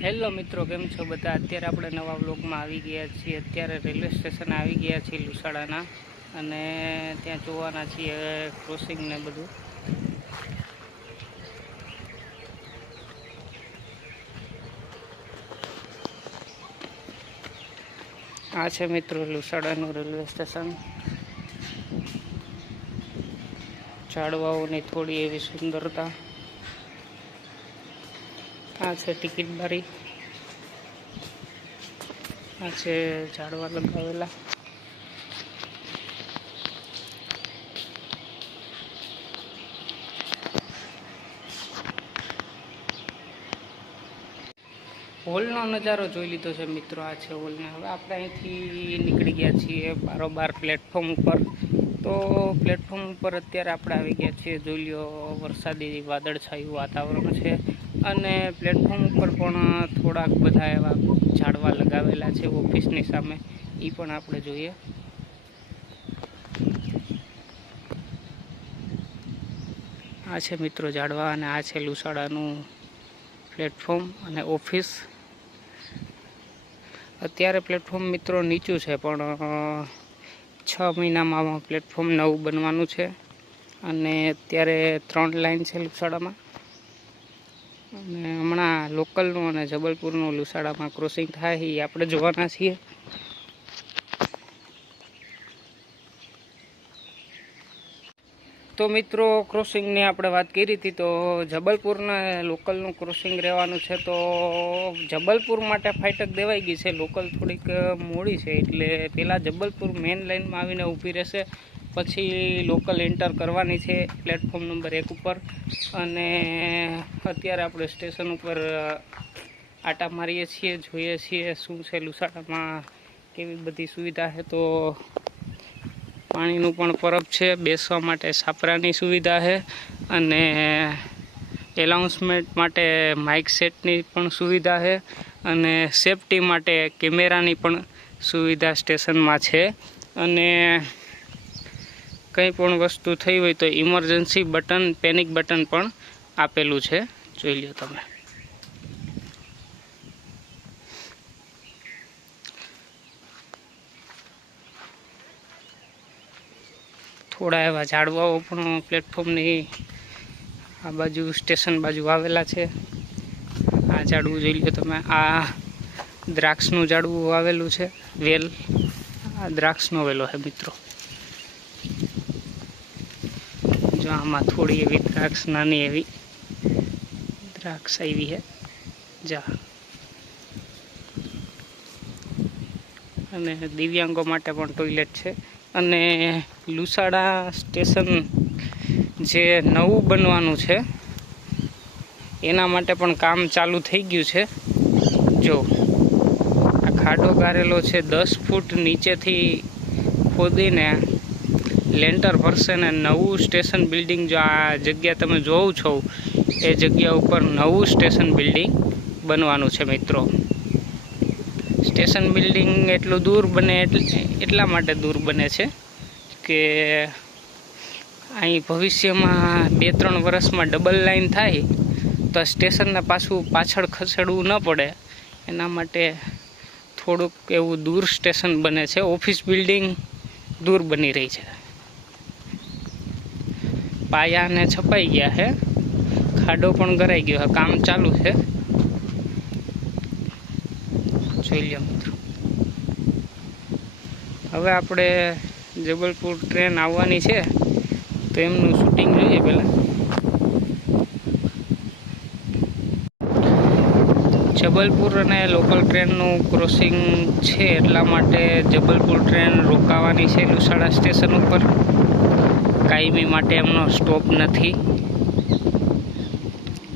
Hello મિત્રો, કેમ છો બધા? અત્યારે આપણે નવા વ્લોગમાં આવી ગયા છીએ. અત્યારે રેલવે સ્ટેશન આવી ગયા છીએ લુસાડાના, અને ત્યાં જોવાના છીએ ક્રોસિંગ ને બધું. આ છે મિત્રો લુસાડાનું રેલવે સ્ટેશન. ઝાડવાઓની થોડી એવી સુંદરતા. આ છે ટિકિટ બારી. આ છે ઝાડવા લગાવેલા. હોલનો નજારો જોઈ લીધો છે મિત્રો. આ છે હોલને. હવે આપણે અહીંથી નીકળી ગયા છીએ બારોબાર પ્લેટફોર્મ ઉપર. તો પ્લેટફોર્મ ઉપર અત્યારે આપણે આવી ગયા છીએ. જોઈ લ્યો, વરસાદી વાદળછાયું વાતાવરણ છે, અને પ્લેટફોર્મ ઉપર પણ થોડાક બધા એવા ઝાડવા લગાવેલા છે ઓફિસની સામે. એ પણ આપણે જોઈએ. આ છે મિત્રો ઝાડવા, અને આ છે લુસાડાનું પ્લેટફોર્મ અને ઓફિસ. અત્યારે પ્લેટફોર્મ મિત્રો નીચું છે, પણ 6 મહિનામાં પ્લેટફોર્મ નવું બનવાનું છે. અને અત્યારે 3 લાઇન છે લુસાડામાં. અને હમણાં લોકલનું અને જબલપુરનું લુસાડામાં ક્રોસિંગ થાય એ આપણે જોવાના છીએ. તો મિત્રો, ક્રોસિંગની આપણે વાત કરી હતી, તો જબલપુરના લોકલનું ક્રોસિંગ રહેવાનું છે. તો જબલપુર માટે ફાટક દેવાઈ ગઈ છે. લોકલ થોડીક મોડી છે, એટલે પહેલાં જબલપુર મેઇન લાઇનમાં આવીને ઊભી રહેશે, પછી લોકલ એન્ટર કરવાની છે પ્લેટફોર્મ નંબર 1 ઉપર. અને અત્યારે આપણે સ્ટેશન ઉપર આટા મારીએ છીએ, જોઈએ છીએ શું છે લુસાડામાં, કેવી બધી સુવિધા છે. તો પાણીનું પણ પરબ છે, બેસવા માટે છાપરાની સુવિધા છે, અને એનાઉન્સમેન્ટ માટે માઇક સેટની પણ સુવિધા છે, અને સેફટી માટે કેમેરાની પણ સુવિધા સ્ટેશનમાં છે. અને કંઈ પણ વસ્તુ થઈ હોય તો ઇમરજન્સી બટન, પેનિક બટન પણ આપેલું છે. જોઈ લો તમે. થોડા એવા ઝાડવાઓ પણ પ્લેટફોર્મની આ બાજુ સ્ટેશન બાજુ આવેલા છે. આ ઝાડવું જોઈ લો તમે. આ દ્રાક્ષનું ઝાડવું આવેલું છે, વેલ. આ દ્રાક્ષનો વેલો છે મિત્રો. જો આમાં થોડી એવી દ્રાક્ષ, નાની એવી દ્રાક્ષ આવી છે. જા. અને દિવ્યાંગો માટે પણ ટોયલેટ છે. અને લુસાડા સ્ટેશન જે નવું બનવાનું છે, એના માટે પણ કામ ચાલુ થઈ ગયું છે. જો આ ખાડો ગારેલો છે, 10 ફૂટ નીચેથી ખોદીને લેન્ટર ભરશે ને નવું સ્ટેશન બિલ્ડિંગ. જો આ જગ્યા તમે જોવો છો, એ જગ્યા ઉપર નવું સ્ટેશન બિલ્ડિંગ બનવાનું છે મિત્રો. સ્ટેશન બિલ્ડિંગ એટલું દૂર બને, એટલા માટે દૂર બને છે કે અહીં ભવિષ્યમાં 2-3 વર્ષમાં ડબલ લાઇન થાય તો સ્ટેશનને પાછળ ખસેડવું ન પડે, એના માટે થોડુંક એવું દૂર સ્ટેશન બને છે. ઓફિસ બિલ્ડિંગ દૂર બની રહી છે. પાયાને છપાઈ ગયા છે, ખાડો પણ ગરાઈ ગયો છે, કામ ચાલુ છે. જોઈ લો મિત્રો. હવે આપણે જબલપુર ટ્રેન આવવાની છે, તો એમનું શૂટિંગ જોઈએ પહેલાં. જબલપુર અને લોકલ ટ્રેનનું ક્રોસિંગ છે, એટલા માટે જબલપુર ટ્રેન રોકાવાની છે લુસાડા સ્ટેશન ઉપર. કાયમી માટે એમનો સ્ટોપ નથી.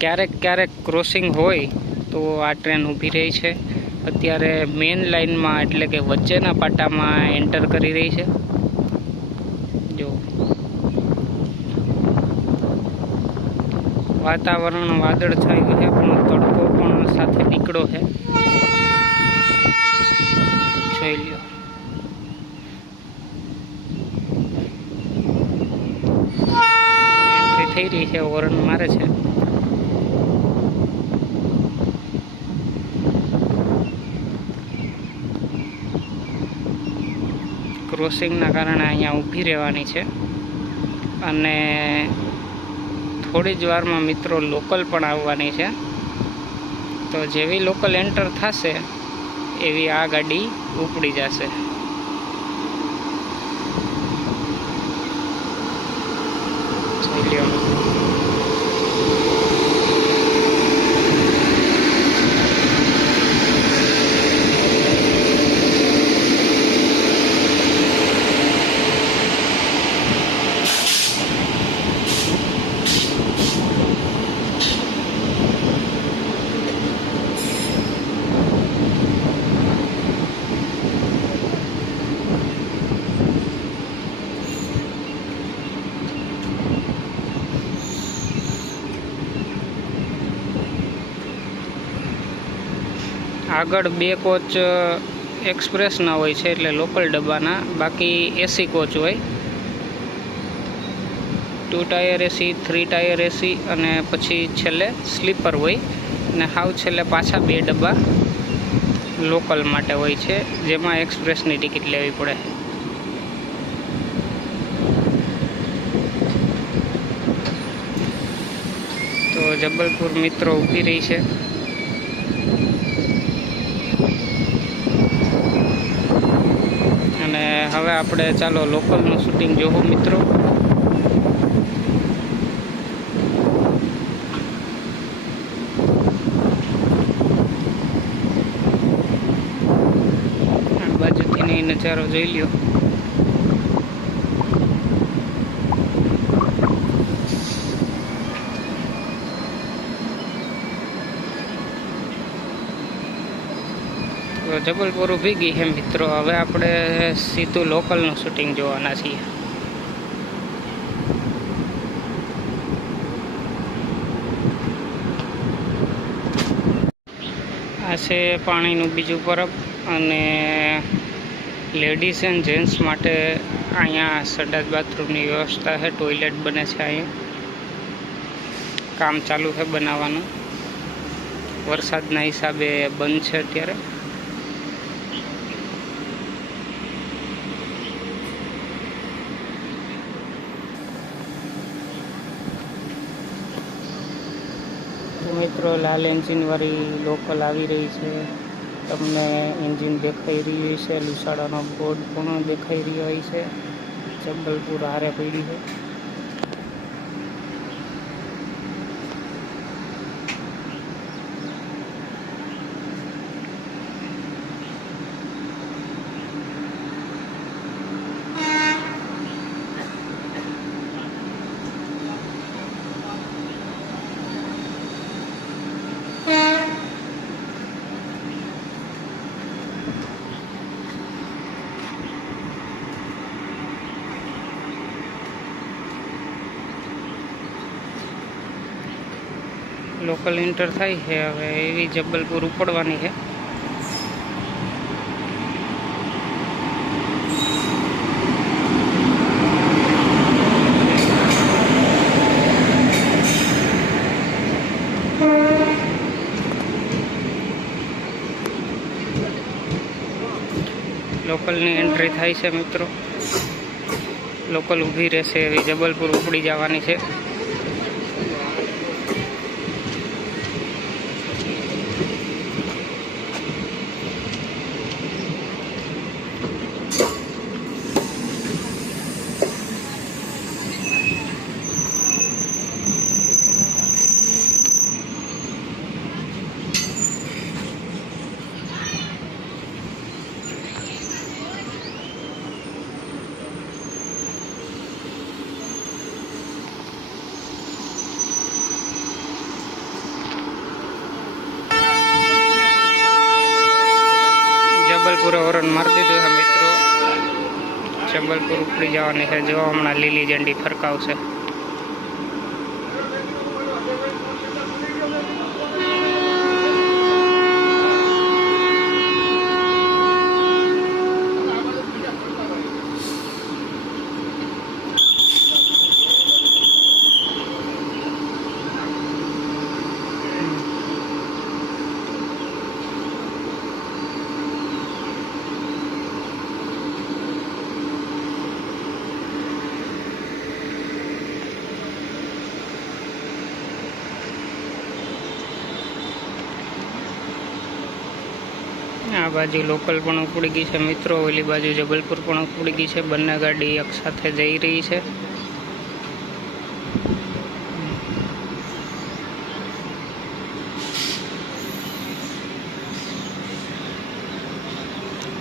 ક્યારેક ક્રોસિંગ હોય તો આ ટ્રેન ઊભી રહી છે. અત્યારે મેઇન લાઇનમાં, એટલે કે વચ્ચેના પાટામાં એન્ટર કરી રહી છે. જો વાતાવરણ વાદળછાયું છે, પણ તડકો પણ સાથે નીકળો છે. જોઈ લ્યો. એન્ટ્રી થઈ રહી છે, હોર્ન મારે છે. ક્રોસિંગના કારણે અહીંયા ઊભી રહેવાની છે અને થોડી જ વારમાં મિત્રો લોકલ પણ આવવાની છે. તો જેવી લોકલ એન્ટર થશે એવી આ ગાડી ઉપડી જશે. જોઈ લો મિત્રો. આગળ 2 કોચ એક્સપ્રેસના હોય છે, એટલે લોકલ ડબ્બાના. બાકી એસી કોચ હોય, 2 ટાયર એસી, 3 ટાયર એસી અને પછી છેલ્લે સ્લીપર હોય. અને હાવ છેલ્લે પાછા 2 ડબ્બા લોકલ માટે હોય છે, જેમાં એક્સપ્રેસની ટિકિટ લેવી પડે. તો જબલપુર મિત્રો ઊભી રહી છે. અને હવે આપણે ચાલો લોકલનું શૂટિંગ જોવું મિત્રો. આ બાજુથી નહીં નજારો જોઈ લ્યો. જબલપુર ઊભી ગઈ છે મિત્રો. હવે આપણે સીધું લોકલનું શૂટિંગ જોવાના છીએ. આ છે પાણીનું બીજું પરબ અને લેડીઝ એન્ડ જેન્ટ્સ માટે અહીંયા સંડાસ બાથરૂમની વ્યવસ્થા છે. ટોયલેટ બને છે. અહીંયા કામ ચાલુ છે બનાવવાનું. વરસાદના હિસાબે બંધ છે અત્યારે. મિત્રો લાલ એન્જિનવાળી લોકલ આવી રહી છે. તમને એન્જિન દેખાઈ રહ્યું છે. લુસાડાનો બોર્ડ પણ દેખાઈ રહ્યો હોય છે. જબલપુર હારે પડી છે. લોકલ એન્ટર થાય છે. હવે એવી જબલપુર ઉપડવાની છે. લોકલની એન્ટ્રી થાય છે મિત્રો. લોકલ ઊભી રહેશે એવી જબલપુર ઉપડી જવાની છે. જબલપુર હોરન મારી દીધું છે મિત્રો. જબલપુર ઉપડી જવાની છે. જો હમણાં લીલી ઝંડી ફરકાવશે. આ બાજુ લોકલ પણ ઉપડી ગઈ છે મિત્રો, ઓલી બાજુ જબલપુર પણ ઉપડી ગઈ છે. બંને ગાડી એક સાથે જઈ રહી છે.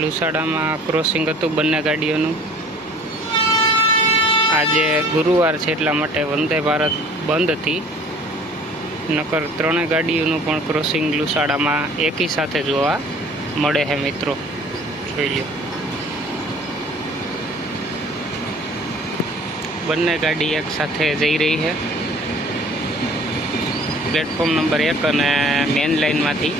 લુસાડામાં ક્રોસિંગ હતું બંને ગાડીઓનું. આજે ગુરુવાર છે એટલા માટે વંદે ભારત બંધ હતી, નકર ત્રણેય ગાડીઓનું પણ ક્રોસિંગ લુસાડામાં એકી સાથે જોવા મળે છે મિત્રો. જોઈ લો, બંને ગાડી એક સાથે જઈ રહી છે પ્લેટફોર્મ નંબર 1 અને મેન લાઇનમાંથી.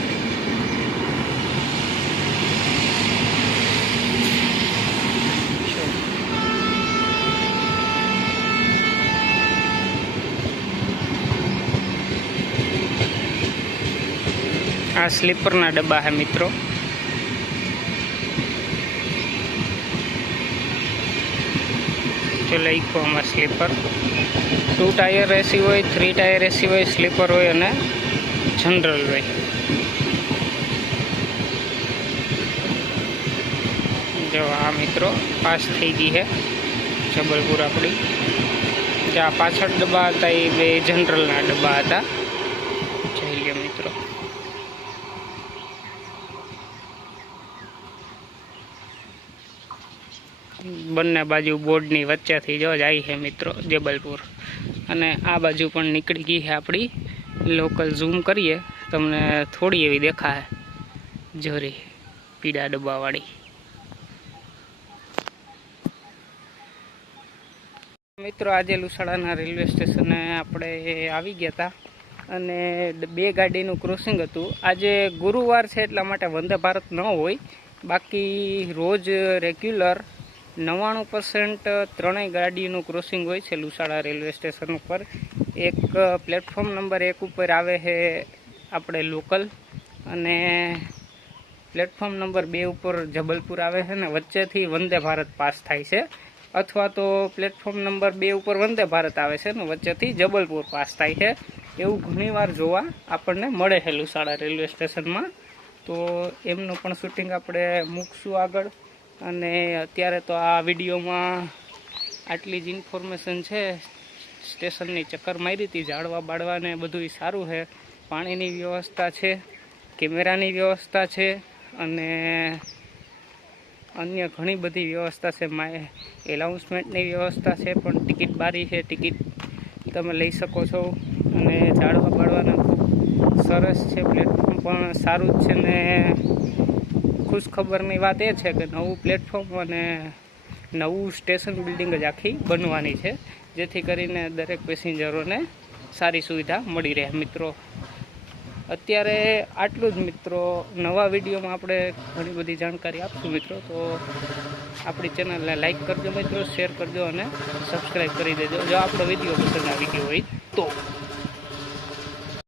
આ સ્લીપરના ડબ્બા છે મિત્રો. જો લખ્યું આમાં સ્લીપર. 2 ટાયર એસી હોય, 3 ટાયર એસી હોય, સ્લીપર હોય અને જનરલ હોય. જો આ મિત્રો પાસ થઈ ગઈ છે જબલપુર આપણી. જ્યાં પાછળ ડબ્બા હતા એ 2 જનરલના ડબ્બા હતા. જોઈ લો મિત્રો. બંને બાજુ બોર્ડની વચ્ચેથી જો જાય છે મિત્રો જબલપુર. અને આ બાજુ પણ નીકળી ગઈ છે આપણી લોકલ. ઝૂમ કરીએ તમને થોડી એવી દેખાય જોરી પીળા ડબ્બાવાળી. મિત્રો આજે લુસાડાના રેલવે સ્ટેશને આપણે આવી ગયા હતા અને 2 ગાડીનું ક્રોસિંગ હતું. આજે ગુરુવાર છે એટલા માટે વંદે ભારત ન હોય, બાકી રોજ રેગ્યુલર 99% ત્રણેય ગાડીનું ક્રોસિંગ હોય છે લુસાડા રેલવે સ્ટેશન ઉપર. એક પ્લેટફોર્મ નંબર 1 ઉપર આવે છે આપણે લોકલ, અને પ્લેટફોર્મ નંબર 2 ઉપર જબલપુર આવે છે ને વચ્ચેથી વંદે ભારત પાસ થાય છે. અથવા તો પ્લેટફોર્મ નંબર 2 ઉપર વંદે ભારત આવે છે ને વચ્ચેથી જબલપુર પાસ થાય છે. એવું ઘણીવાર જોવા આપણને મળે છે લુસાડા રેલવે સ્ટેશનમાં. તો એમનું પણ શૂટિંગ આપણે મૂકશું આગળ. અને અત્યારે તો આ વિડીયોમાં આટલી જ ઇન્ફોર્મેશન છે. સ્ટેશનની ચક્કર મારી હતી, ઝાડવા બાળવાને બધું સારું છે, પાણીની વ્યવસ્થા છે, કેમેરાની વ્યવસ્થા છે અને અન્ય ઘણી બધી વ્યવસ્થા છે. એલાઉન્સમેન્ટની વ્યવસ્થા છે, પણ ટિકિટ બારી છે, ટિકિટ તમે લઈ શકો છો. અને ઝાડવા બાળવાના ખૂબ સરસ છે, પ્લેટફોર્મ પણ સારું જ છે. ને ખુશખબરની વાત એ છે કે નવું પ્લેટફોર્મ અને નવું સ્ટેશન બિલ્ડિંગ જ આખી બનવાની છે, જેથી કરીને દરેક પેસેન્જરોને સારી સુવિધા મળી રહે મિત્રો. અત્યારે આટલું જ મિત્રો. નવા વિડીયોમાં આપણે ઘણી બધી જાણકારી આપશું મિત્રો. તો આપણી ચેનલને લાઈક કરજો મિત્રો, શેર કરજો અને સબસ્ક્રાઈબ કરી દેજો જો આપણો વિડીયો પસંદ આવી ગયો હોય તો.